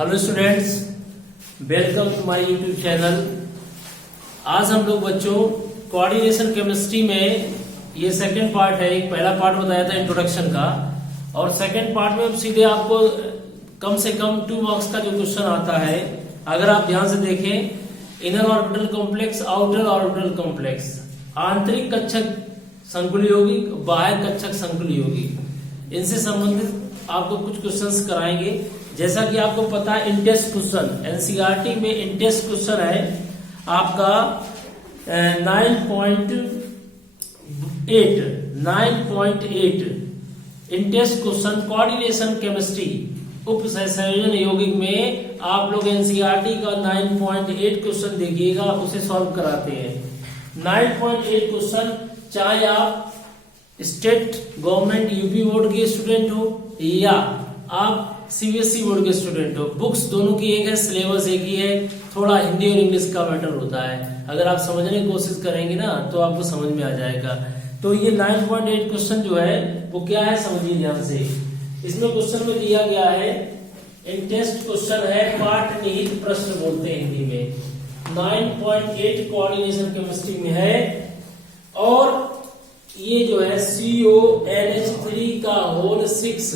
Hello students, welcome to my YouTube channel. आज हम लोग बच्चों कोऑर्डिनेशन केमिस्ट्री में ये सेकंड पार्ट है। एक पहला पार्ट बताया था इंट्रोडक्शन का, और सेकंड पार्ट में अब सीधे आपको कम से कम 2 मार्क्स का जो क्वेश्चन आता है, अगर आप ध्यान से देखें, inner orbital complex, outer orbital complex, आंतरिक कक्षक संकुल यौगिक, बाह्य कक्षक संकुल यौगिक, इनसे संबंधित आपको कुछ क्वेश्चंस कराएंगे। जैसा कि आपको पता है इंटेस्ट क्वेश्चन एनसीईआरटी में इंटेस्ट क्वेश्चन है आपका 9.8 इंटेस्ट क्वेश्चन कोऑर्डिनेशन केमिस्ट्री उप संयोजन यौगिक में आप लोग एनसीईआरटी का 9.8 क्वेश्चन देखिएगा, उसे सॉल्व कराते हैं। 9.8 क्वेश्चन चाहे आप स्टेट गवर्नमेंट यूपी बोर्ड के स्टूडेंट हो या आप सीबीएसई बोर्ड के स्टूडेंट हो, बुक्स दोनों की एक है, सिलेबस एक ही है, थोड़ा हिंदी और इंग्लिश का मैटर होता है। अगर आप समझने की कोशिश करेंगे ना तो आपको समझ में आ जाएगा। तो ये 9.8 क्वेश्चन जो है वो क्या है, समझिए ध्यान से। इसमें क्वेश्चन में दिया गया है इंटेस्ट क्वेश्चन है, पाठ निहित प्रश्न बोलते हैं हिंदी में। 9.8 कोऑर्डिनेशन केमिस्ट्री में है, और ये जो है CONH3 का होल 6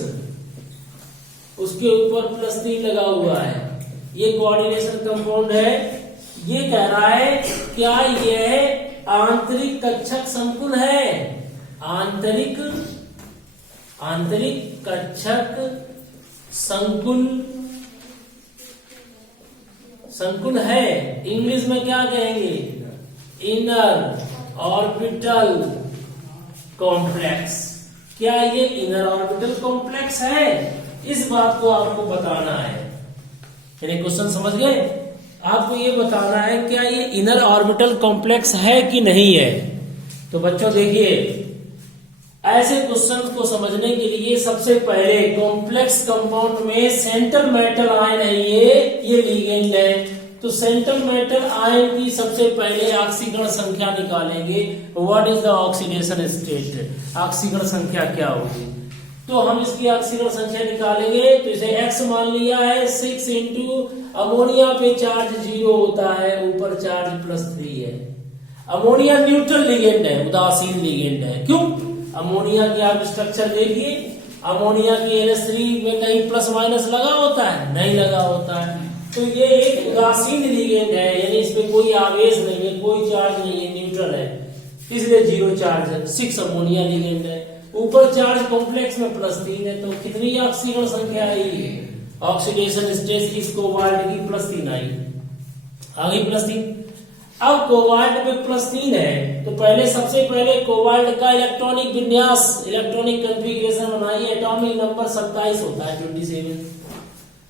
उसके ऊपर +3 लगा हुआ है, ये कोऑर्डिनेशन कंपाउंड है। ये कह रहा है क्या यह आंतरिक कक्षक संकुल है, आंतरिक कक्षक संकुल है। इंग्लिश में क्या कहेंगे, इनर ऑर्बिटल कॉम्प्लेक्स। क्या ये इनर ऑर्बिटल कॉम्प्लेक्स है, इस बात को आपको बताना है। यानी क्वेश्चन समझ गए, आपको ये बताना है क्या ये इनर ऑर्बिटल कॉम्प्लेक्स है कि नहीं है। तो बच्चों देखिए, ऐसे क्वेश्चन को समझने के लिए सबसे पहले कॉम्प्लेक्स कंपाउंड में सेंट्रल मेटल आयन है, ये लिगेंड है। तो सेंट्रल मेटल आयन की सबसे पहले ऑक्सीकरण संख्या निकालेंगे। What is the oxidation state, ऑक्सीकरण संख्या क्या होगी। तो हम इसकी ऑक्सीकरण संख्या निकालेंगे। तो इसे x मान लिया है, 6 इंटू अमोनिया पे चार्ज 0 होता है, ऊपर चार्ज +3 है। अमोनिया न्यूट्रल लिगेंड है, उदासीन लिगेंड है। क्यों, अमोनिया की आप स्ट्रक्चर देखिए, अमोनिया की NH3 में कहीं +- लगा होता है, नहीं लगा होता है। तो ये एक उदासीन लिगेंड है, यानी इसमें कोई आवेश नहीं है, कोई चार्ज नहीं है, न्यूट्रल है, इसलिए 0 चार्ज है। 6 अमोनिया लिगेंड है, ऊपर चार्ज कॉम्प्लेक्स में +3 है। तो कितनी ऑक्सीकरण संख्या आई, ऑक्सीडेशन स्टेट इस कोबाल्ट की +3 आई, आ गई +3। अब कोबाल्ट में +3 है, तो पहले सबसे पहले कोबाल्ट का इलेक्ट्रॉनिक विन्यास, इलेक्ट्रॉनिक कॉन्फ़िगरेशन बनाइए। एटॉमिक नंबर 27 होता है, 27।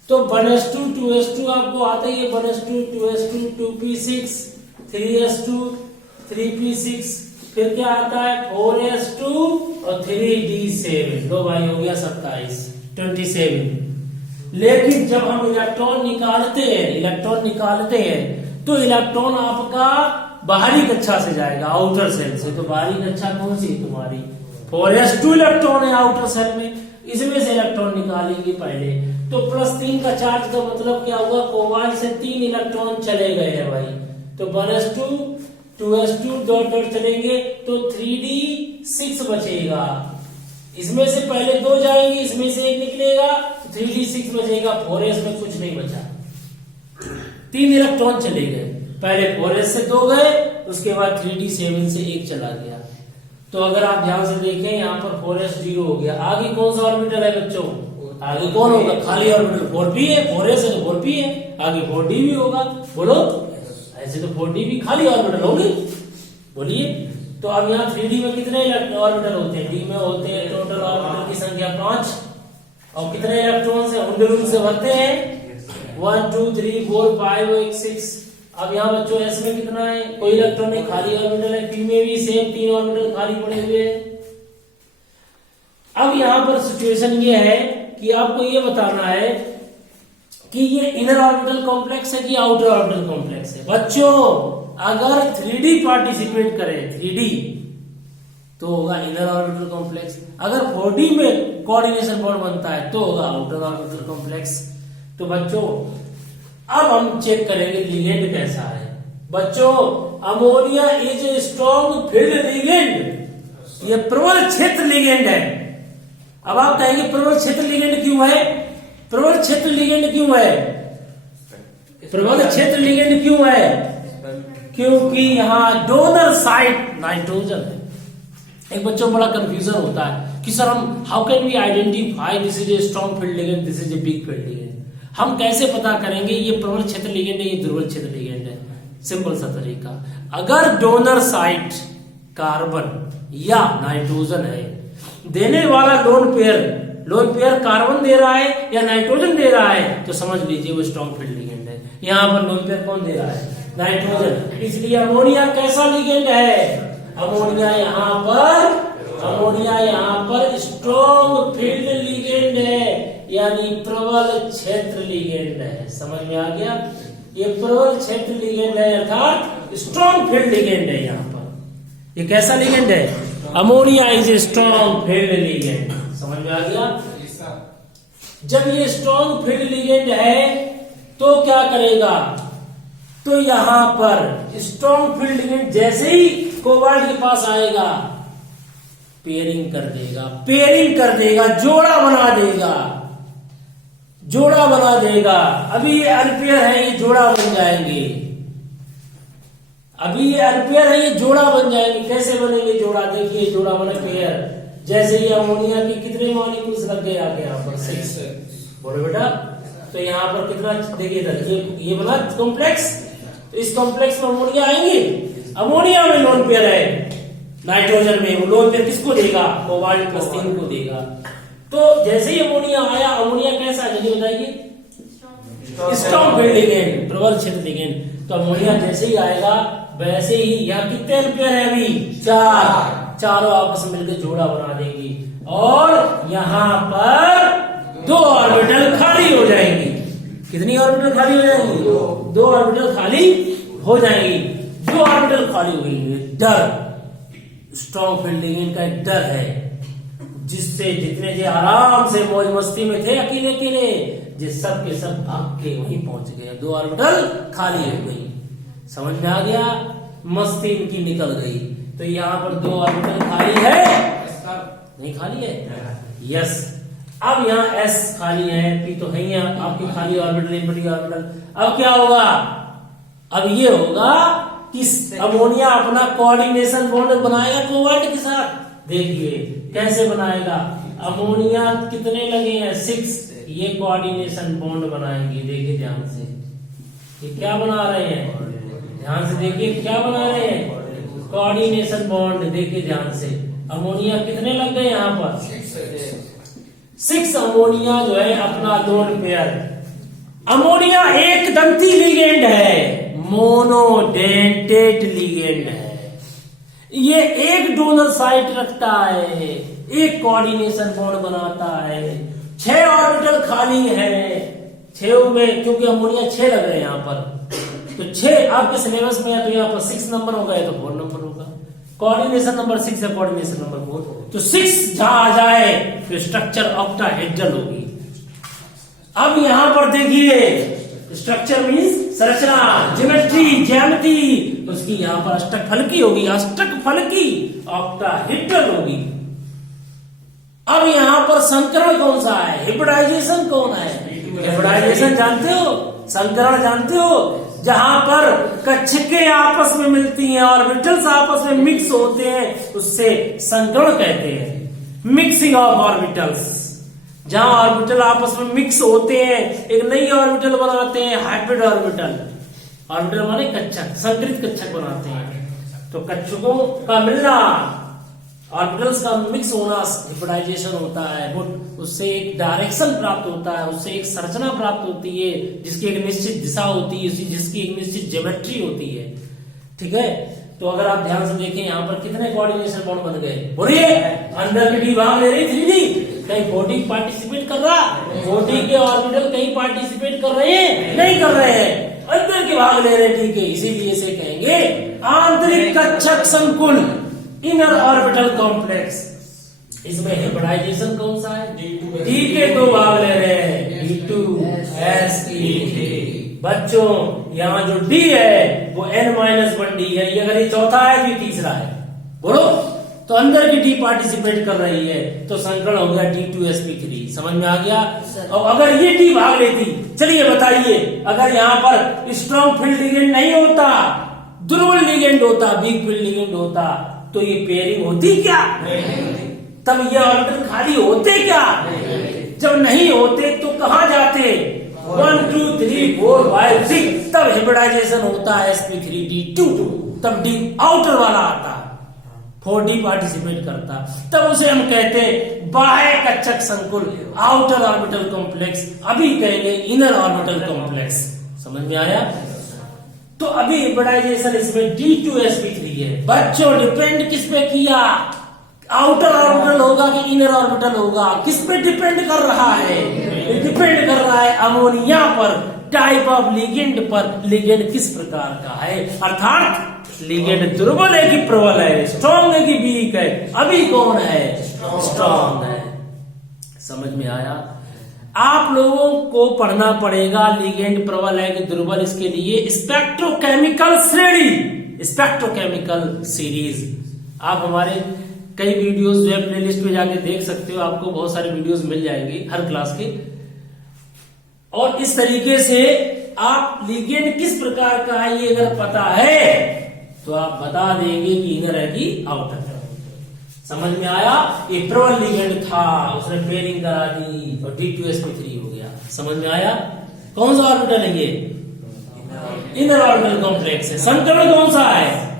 तो 1s2 2s2 आपको आता ही है, 1s2 2s2 2p6 3s2 3p6, फिर क्या आता है 4s2 और 3d7। लो भाई, हो गया 27। लेकिन जब हम इलेक्ट्रॉन निकालते हैं तो इलेक्ट्रॉन आपका बाहरी कक्षा से जाएगा, आउटर सेल से। तो बाहरी कक्षा कौन सी तुम्हारी, 4s2 इलेक्ट्रॉन है आउटर सेल में, इसमें से इलेक्ट्रॉन निकालेंगे पहले। तो +3 का चार्ज का मतलब क्या हुआ, कोबाल्ट से 3 इलेक्ट्रॉन चले गए हैं भाई। तो 1s2 2s2 डॉट चलेंगे, तो 3d6 बचेगा। इसमें से पहले 2 जाएंगे, इसमें से 1 निकलेगा, तो 3d6 बचेगा। 4s में कुछ नहीं बचा, 3 इलेक्ट्रॉन चले गए। पहले 4s से 2 गए, उसके बाद 3d7 से 1 चला गया। तो अगर आप ध्यान से देखें, यहाँ पर 4s 0 हो गया। आगे कौन सा ऑर्बिटल है बच्चों, आगे कौन होगा, खाली ऑर्बिटल 4p है, 4s है तो 4p है, आगे 4d भी होगा। बोलो, ऐसे तो 4d भी खाली ऑर्बिटल होंगे, बोलिए। तो अब यहाँ 3d में कितने ऑर्बिटल होते हैं, d में होते हैं टोटल ऑर्बिटल की संख्या 5, और कितने इलेक्ट्रॉन से उन से भरते हैं 1 2 3 4 5 और 6। अब यहाँ बच्चों s में कितना है, कोई इलेक्ट्रॉन नहीं, खाली ऑर्बिटल है। p में भी सेम 3 ऑर्बिटल खाली पड़े हुए हैं। अब यहाँ पर सिचुएशन ये है कि आपको ये बताना है कि ये इनर ऑर्बिटल कॉम्प्लेक्स है कि आउटर ऑर्बिटल कॉम्प्लेक्स है। बच्चों अगर 3D पार्टिसिपेट करे, 3D, तो होगा इनर ऑर्बिटल कॉम्प्लेक्स। अगर 4D में कोऑर्डिनेशन बॉन्ड बनता है तो होगा आउटर ऑर्बिटल कॉम्प्लेक्स। तो बच्चों अब हम चेक करेंगे लिगेंड कैसा है। बच्चों ammonia is a strong field ligand, ये प्रबल क्षेत्र लिगेंड है। अब आप कहेंगे प्रबल क्षेत्र लिगेंड क्यों है? प्रबल क्षेत्र लिगेंड क्यों है? प्रबल क्षेत्र लिगेंड क्यों है? क्योंकि यहाँ डोनर साइट नाइट्रोजन है। एक बच्चों बड़ा कंफ्यूजन होता है कि सर हम how can we identify this is a strong field ligand, this is a weak field ligand. हम कैसे पता करेंगे ये प्रबल क्षेत्र लिगेंड है, ये दुर्बल क्षेत्र लिगेंड है? सिंपल सा तरीका, अगर डोनर साइट कार्बन या नाइट्रोजन है, देने वाला लोन पेयर कार्बन दे रहा है या नाइट्रोजन दे रहा है, तो समझ लीजिए वो स्ट्रॉन्ग फील्ड लिगेंड है। यहाँ पर लोन पेयर कौन दे रहा है? नाइट्रोजन। इसलिए अमोनिया कैसा लिगेंड है? अमोनिया यहाँ पर स्ट्रॉन्ग फील्ड लिगेंड है, यानी प्रबल क्षेत्र लिगेंड है। समझ में आ गया? ये प्रबल क्षेत्र लिगेंड है अर्थात स्ट्रॉन्ग फील्ड लिगेंड है। यहाँ पर ये कैसा लिगेंड है? Ammonia is a strong field ligand. समझ में आ गया? जब ये स्ट्रॉन्ग फील्ड लिगेंड है तो क्या करेगा? तो यहां पर स्ट्रॉन्ग फील्ड लिगेंड जैसे ही कोबाल्ट के पास आएगा पेयरिंग कर देगा, जोड़ा बना देगा। अभी ये अनपेयर है, ये जोड़ा बन जाएंगे। कैसे बनेंगे जोड़ा? देखिए जोड़ा बने पेयर। जैसे ही अमोनिया के कितने मॉलिक्यूल्स लग गए आगे यहाँ पर? 6। बोलो बेटा, तो यहाँ पर कितना? देखिए इधर ये बना कॉम्प्लेक्स, तो इस कॉम्प्लेक्स में अमोनिया आएंगे। अमोनिया में लोन पेयर है, नाइट्रोजन में वो लोन पेयर किसको देगा? कोबाल्ट प्लस 3 को देगा। तो जैसे ही अमोनिया आया, अमोनिया कैसा है जल्दी बताइए? स्ट्रॉन्ग फील्ड लिगेंड, प्रबल क्षेत्र लिगेंड। तो अमोनिया जैसे ही आएगा वैसे ही यहाँ कितने पेयर है? अभी 4, चारों आपस में मिलकर जोड़ा बना देंगी और यहाँ पर 2 ऑर्बिटल खाली हो जाएंगी। कितनी ऑर्बिटल खाली हो जाएंगी? 2 ऑर्बिटल खाली हो जाएंगी। जो ऑर्बिटल खाली हुई, डर, स्ट्रॉन्ग फील्ड लिगेंड का एक डर है, जिससे जितने जो आराम से मौज मस्ती में थे अकेले जिस सब के सब भाग के वहीं पहुंच गए। 2 ऑर्बिटल खाली हो गई। समझ में आ गया? मस्ती इनकी निकल गई। तो यहाँ पर 2 ऑर्बिटल खाली है, नहीं खाली है? यस। अब यहाँ S खाली है, P तो है ही आपकी खाली ऑर्बिटल, बड़ी ऑर्बिटल। अब क्या होगा? अब ये होगा कि अमोनिया अपना कोऑर्डिनेशन बॉन्ड बनाएगा कोबाल्ट के साथ। देखिए कैसे बनाएगा? अमोनिया कितने लगे हैं? 6। ये कोऑर्डिनेशन बॉन्ड बनाएंगे। देखिए ध्यान से, ये क्या बना रहे हैं? ध्यान से देखिए क्या बना रहे हैं? Coordination bond. देखिए ध्यान से, अमोनिया कितने लग गए यहाँ पर? 6 अमोनिया जो है अपना लोन पेयर। अमोनिया एक दंती लिगेंड है, मोनोडेंटेट लिगेंड है। ये एक डोनर साइट रखता है, एक कोऑर्डिनेशन बॉन्ड बनाता है। 6 ऑर्बिटल खाली है, 6 में क्योंकि अमोनिया 6 लग रहे हैं यहाँ पर, तो 6 आपके सिलेबस में है तो यहाँ पर 6 नंबर होगा, या तो 4 नंबर होगा। कोऑर्डिनेशन नंबर 6 है, कोऑर्डिनेशन नंबर 4। तो 6 जहां आ जाए फिर स्ट्रक्चर ऑक्टाहेड्रल होगी। अब यहां पर देखिए स्ट्रक्चर मीन्स संरचना, ज्यामिति, उसकी यहाँ पर अष्टकफलकी होगी, अष्टकफलकी ऑक्टाहेड्रल होगी। अब यहाँ पर संकरण कौन सा है? हिब्रिडाइजेशन कौन है? हिब्रिडाइजेशन जानते हो? संकरण जानते हो? जहां पर कक्षकें आपस में मिलती हैं, ऑर्बिटल्स आपस में मिक्स होते हैं, उससे संकरण कहते हैं। मिक्सिंग ऑफ ऑर्बिटल्स, जहां ऑर्बिटल आपस में मिक्स होते हैं, एक नई ऑर्बिटल बनाते हैं, हाइब्रिड ऑर्बिटल। ऑर्बिटल माने कक्षक, संकरित कक्षक बनाते हैं। तो कक्षकों का मिलना, ऑर्बिटल्स का मिक्स होना हिब्रिडाइजेशन होता है। उससे एक डायरेक्शन प्राप्त होता है, उससे एक संरचना प्राप्त होती है जिसकी एक निश्चित दिशा होती है, जिसकी एक निश्चित ज्योमेट्री होती है। ठीक है, तो अगर आप ध्यान से देखें यहाँ पर कितने कोऑर्डिनेशन बॉन्ड बन गए? बोलिए, अंदर की डी भाग ले रही 3D, कहीं 40 पार्टिसिपेट कर रहा, 40 के ऑर्बिटल कहीं पार्टिसिपेट कर रहे हैं? नहीं कर रहे हैं, अंदर के भाग ले रहे हैं। ठीक है, इसीलिए इसे कहेंगे आंतरिक कक्षक संकुल, इनर ऑर्बिटल कॉम्प्लेक्स। इसमें हिब्रिडाइजेशन कौन सा है? D के 2 भाग ले रहे हैं, D2S बच्चों यहाँ जो डी है वो n-1 डी है, ये अगर ये चौथा है तो ये तीसरा है, बोलो। तो अंदर की डी पार्टिसिपेट कर रही है, तो संकरण हो गया D2sp3। समझ में आ गया? और अगर ये डी भाग लेती, चलिए बताइए, अगर यहाँ पर स्ट्रॉन्ग फील्ड लिगेंड नहीं होता, दुर्बल लिगेंड होता, वीक फील्ड लिगेंड होता, तो ये पेयरिंग होती क्या? तब ये ऑर्बिटल खाली होते क्या? जब नहीं होते तो कहाँ जाते? 1 2 3 4 5 6, तब हिब्रिडाइजेशन होता है sp3d2, तब डी आउटर वाला आता, 4d पार्टिसिपेट करता, तब उसे हम कहते हैं बाह्य कक्षक संकुल, आउटर ऑर्बिटल कॉम्प्लेक्स, अभी कहेंगे इनर ऑर्बिटल कॉम्प्लेक्स। समझ में आया? तो अभी हिब्रिडाइजेशन इसमें D2sp3 है। बच्चों डिपेंड किस पे किया? आउटर ऑर्बिटल होगा कि इनर ऑर्बिटल होगा? किस पे डिपेंड कर रहा है? डिपेंड कर रहा है अमोनिया पर, टाइप ऑफ लिगेंड पर, लिगेंड किस प्रकार का है, अर्थात लिगेंड दुर्बल है कि प्रबल है, स्ट्रॉन्ग है कि वीक है। अभी कौन है? स्ट्रॉन्ग है। समझ में आया? आप लोगों को पढ़ना पड़ेगा लिगेंड प्रबल है कि दुर्बल, इसके लिए स्पेक्ट्रोकेमिकल श्रेणी, स्पेक्ट्रोकेमिकल सीरीज। आप हमारे कई वीडियोस जो है प्लेलिस्ट पे जाके देख सकते हो, आपको बहुत सारे वीडियोस मिल जाएंगे हर क्लास के। और इस तरीके से आप लिगेंड किस प्रकार का है ये अगर पता है तो आप बता देंगे कि इनर है कि आउटर है। समझ में आया? ये प्रबल लिगेंड था, उसने पेयरिंग करा दी और D2sp3 हो गया। समझ में आया? कौन सा ऑर्बिटल है ये? इनर ऑर्बिटल कॉम्प्लेक्स है। संकरण कौन सा है?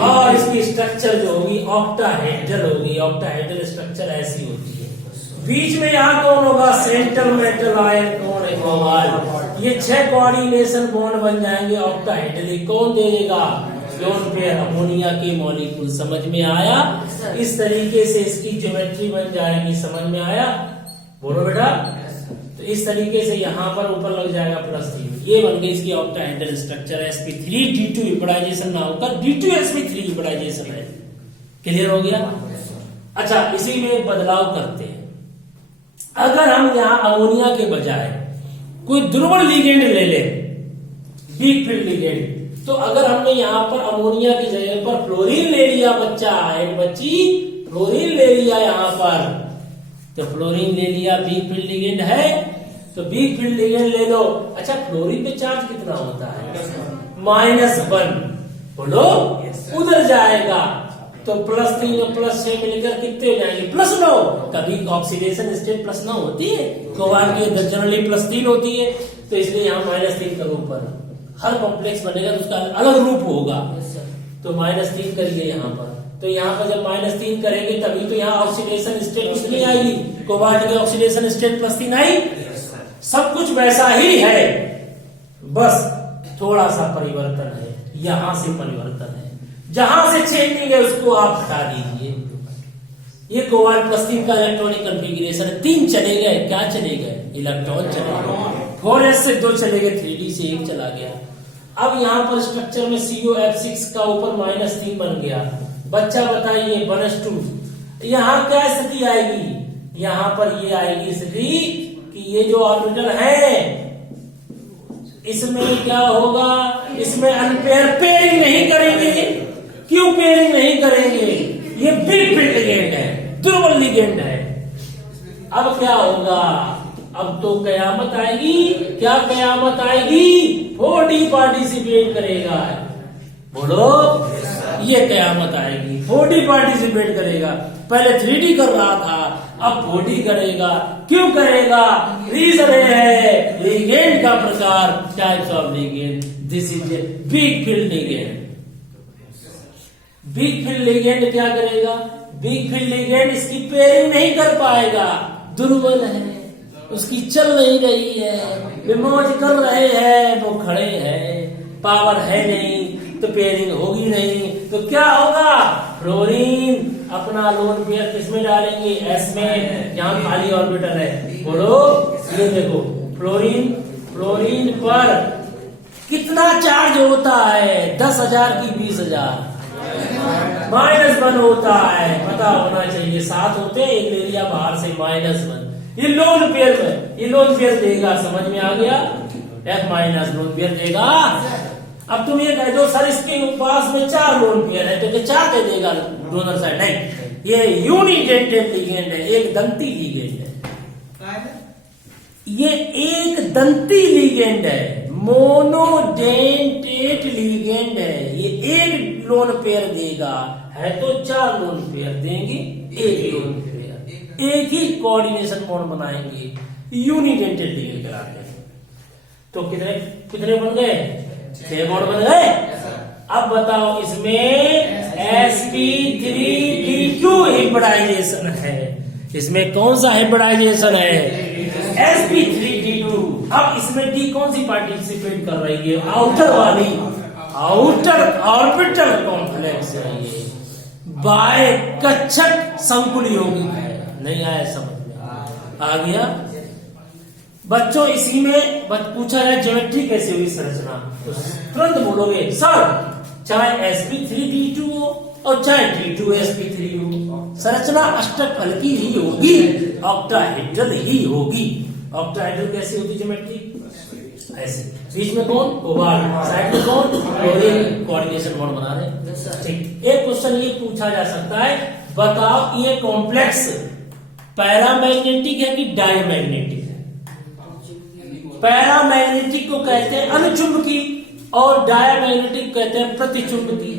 और इसकी स्ट्रक्चर जो होगी ऑक्टाहेड्रल होगी। ऑक्टाहेड्रल स्ट्रक्चर ऐसी होती है। बीच में यहाँ कौन होगा? सेंट्रल मेटल आयन कौन है? कोबाल्ट। ये 6 कोऑर्डिनेशन बॉन्ड बन जाएंगे ऑक्टाहेड्रल। कौन देगा? लोन पेयर अमोनिया के मॉलिक्यूल। समझ में आया? इस तरीके से इसकी ज्योमेट्री बन जाएगी। समझ में आया? बोलो बेटा। तो इस तरीके से यहाँ पर ऊपर लग जाएगा +3। ये बन गई इसकी ऑक्टाहेड्रल स्ट्रक्चर। sp3d2 हिब्रिडाइजेशन ना होकर D2sp3 हिब्रिडाइजेशन है। क्लियर हो गया? अच्छा, इसी में बदलाव करते हैं। अगर हम यहाँ अमोनिया के बजाय कोई दुर्बल लिगेंड ले ले, वीक फील्ड लिगेंड, तो अगर हमने यहाँ पर अमोनिया की जगह पर फ्लोरीन ले लिया, बच्चा एंड बच्ची फ्लोरीन ले लिया यहाँ पर, तो फ्लोरीन ले लिया, वीक फील्ड लिगेंड है तो वीक फील्ड लिगेंड ले लो। अच्छा, फ्लोरीन पे चार्ज कितना होता है? -1। बोलो, उधर जाएगा तो +3 और +6 मिलकर कितने हो जाएंगे? +9। कभी ऑक्सीडेशन स्टेट +9 होती है, कोबाल्ट की जनरली +3 होती है, तो इसलिए यहाँ -3 करो ऊपर। हर कॉम्प्लेक्स बनेगा तो उसका अलग रूप होगा, तो -3 करिए यहाँ पर। तो यहाँ पर जब -3 करेंगे तभी तो यहाँ ऑक्सीडेशन स्टेट कितनी आएगी? कोबाल्ट की ऑक्सीडेशन स्टेट +3 आई। सब कुछ वैसा ही है, बस थोड़ा सा परिवर्तन है, यहां से परिवर्तन है। जहां से चेंजिंग है उसको आप हटा दीजिए। ये कोबाल्ट +3 का इलेक्ट्रॉनिक कॉन्फ़िगरेशन है। 3 चले गए, क्या चले गए? इलेक्ट्रॉन चले गए। 4s से 2 चले गए, 3d से 1 चला गया। अब यहाँ पर स्ट्रक्चर में COF6 का ऊपर -3 बन गया। बच्चा बताइए 1s2 यहाँ क्या स्थिति आएगी? यहाँ पर ये आएगी स्थिति कि ये जो ऑर्बिटल है इसमें क्या होगा? इसमें अनपेयर पेयरिंग नहीं करेंगे। क्यों पेयरिंग नहीं करेंगे? ये वीक फील्ड लिगेंड है, दुर्बल लिगेंड है। अब क्या होगा? अब तो कयामत आएगी। क्या कयामत आएगी? 4d पार्टिसिपेट करेगा। बोलो, ये कयामत आएगी। 4d पार्टिसिपेट करेगा। पहले 3d कर रहा था, अब 4d करेगा। क्यों करेगा? रीजन है लिगेंड का प्रकार, types of ligand. This is a weak field ligand. Week field ligand क्या करेगा? वीक फील्ड लिगेंड इसकी पेयरिंग नहीं कर पाएगा, दुर्बल है, उसकी चल नहीं रही है, वे मौज कर रहे हैं, वो खड़े हैं, पावर है नहीं, तो पेयरिंग होगी नहीं। तो क्या होगा? फ्लोरीन अपना लोन पेयर किसमें डालेंगे? S में, जहां खाली ऑर्बिटल है। बोलो, ये देखो फ्लोरीन पर कितना चार्ज होता है? 10,000 की 20,000। -1 होता है, पता होना चाहिए। 7 होते हैं, एक ले लिया बाहर से, -1। ये लोन पेयर में, ये लोन पेयर देगा। समझ में आ गया? F माइनस लोन पेयर देगा। अब तुम ये कह दो सर इसके पास में 4 लोन पेयर है तो क्या 4 दे देगा डोनर साइड? नहीं, ये यूनिडेंटेड लिगेंड है, एक दंती लिगेंड है, ये एक दंती लिगेंड है, मोनोडेंटेट लिगेंड है। ये एक लोन पेयर देगा, है तो 4 लोन पेयर देंगे, एक लोन पेयर, एक ही कोऑर्डिनेशन बॉन्ड बनाएंगे, यूनिडेंटेड लिगेंड कराते हैं। तो कितने कितने बन गए? 6 बॉन्ड बन गए। अब बताओ इसमें sp3d2 हिब्रिडाइजेशन है, इसमें कौन सा हिब्रिडाइजेशन है? sp3d2। अब इसमें D कौन सी पार्टिसिपेट कर रही है? आउटर वाली, आउटर ऑर्बिटल कॉम्प्लेक्स है ये, बाय कक्षक संकुल यौगिक है। नहीं आया समझ में? आ गया बच्चों। इसी में पूछा है ज्योमेट्री कैसे हुई संरचना, तो तुरंत बोलोगे सर चाहे sp3d2 हो और चाहे d2sp3 हो, संरचना अष्टक की ही होगी, ऑक्टाहेड्रल ही होगी। ऑक्टाहेड्रल कैसे होती ज्योमेट्री? ऐसे, बीच में कौन? कोबाल्ट, साइड में कौन? क्लोरीन, कोऑर्डिनेशन बॉन्ड बना रहे। ठीक, एक क्वेश्चन ये पूछा जा सकता है, बताओ ये कॉम्प्लेक्स पैरामैग्नेटिक है कि डायमैग्नेटिक है? पैरामैग्नेटिक को कहते हैं अनुचुंबकी और डायमैग्नेटिक कहते हैं प्रतिचुंबकी।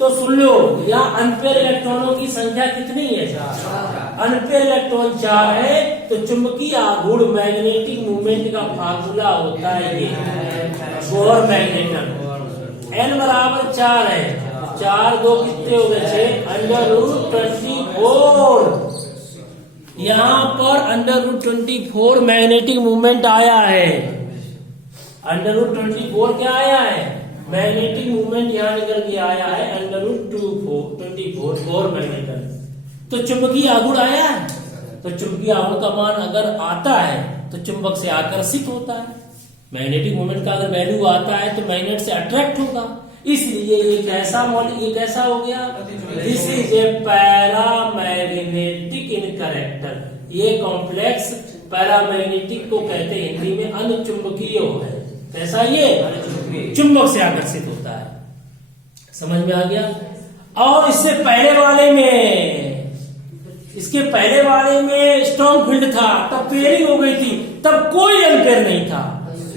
तो सुन लो, यहाँ अनपेयर इलेक्ट्रॉनों की संख्या कितनी है? 4। अनपेयर इलेक्ट्रॉन 4 है, तो चुंबकीय आघूर्ण मैग्नेटिक मूवमेंट का फार्मूला होता है ये बोहर मैग्नेटम। n बराबर 4 है, 4 2 कितने हो गए? 6 √24। यहाँ पर √24 मैग्नेटिक मूवमेंट आया है। √24 क्या आया है? मैग्नेटिक मूवमेंट यहाँ निकल के आया है √24 मैग्नेटन। तो चुंबकीय आघूर्ण आया है, तो चुंबकीय आघूर्ण का मान अगर आता है तो चुंबक से आकर्षित होता है। मैग्नेटिक मूवमेंट का अगर वैल्यू आता है तो मैग्नेट से अट्रैक्ट होगा। इसलिए ये कैसा हो गया? This is A paramagnetic in character. ये कॉम्प्लेक्स पैरामैग्नेटिक को कहते हैं हिंदी में अनुचुंबकीय है। कैसा? ये चुंबक से आकर्षित होता है। समझ में आ गया? और इसके पहले वाले में स्ट्रॉन्ग फील्ड था, तब पेयरिंग हो गई थी, तब कोई एम्पेयर नहीं था।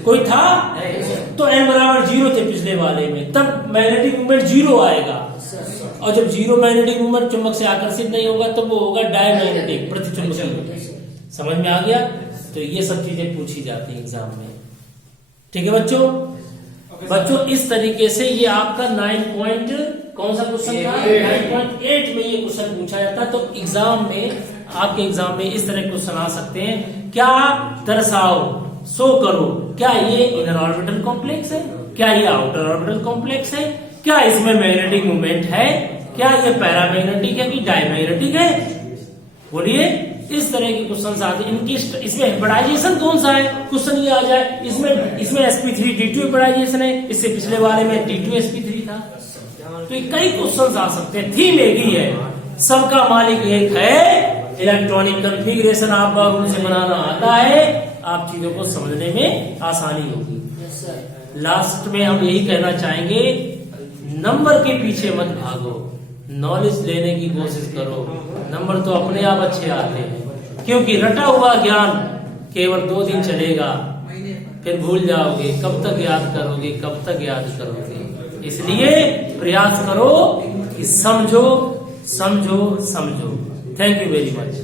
कोई था? तो n बराबर 0 थे पिछले वाले में, तब मैग्नेटिक मूवमेंट 0 आएगा। और जब 0 मैग्नेटिक मूवमेंट चुंबक से आकर्षित नहीं होगा तो वो होगा डायमैग्नेटिक, प्रतिचुंबकीय। समझ में आ गया? तो ये सब चीजें पूछी जाती है एग्जाम में। ठीक है बच्चों, इस तरीके से ये आपका 9 पॉइंट कौन सा क्वेश्चन था? 9.8 में ये क्वेश्चन पूछा जाता है। तो एग्जाम में, आपके एग्जाम में इस तरह क्वेश्चन आ सकते हैं। क्या दर्शाओ, शो करो, क्या ये इनर ऑर्बिटल कॉम्प्लेक्स है? क्या ये आउटर ऑर्बिटल कॉम्प्लेक्स है? क्या इसमें मैग्नेटिक मूवमेंट है? क्या ये पैरामैग्नेटिक है कि डायमैग्नेटिक है? बोलिए। इस तरह के क्वेश्चन आते हैं। इनकी इसमें हिब्रिडाइजेशन कौन सा है? क्वेश्चन ये आ जाए। इसमें sp3d2 हिब्रिडाइजेशन है, इससे पिछले वाले में d2sp3 था। तो कई क्वेश्चन आ सकते हैं। थीम एक ही है, सबका मालिक एक है, इलेक्ट्रॉनिक कॉन्फ़िगरेशन आपको उनसे बनाना आता है, आप चीजों को समझने में आसानी होगी। लास्ट में हम यही कहना चाहेंगे, नंबर के पीछे मत भागो, नॉलेज लेने की कोशिश करो। नंबर तो अपने आप अच्छे आते हैं, क्योंकि रटा हुआ ज्ञान केवल 2 दिन चलेगा, फिर भूल जाओगे। कब तक याद करोगे? कब तक याद करोगे? इसलिए प्रयास करो कि समझो समझो समझो। Thank you very much.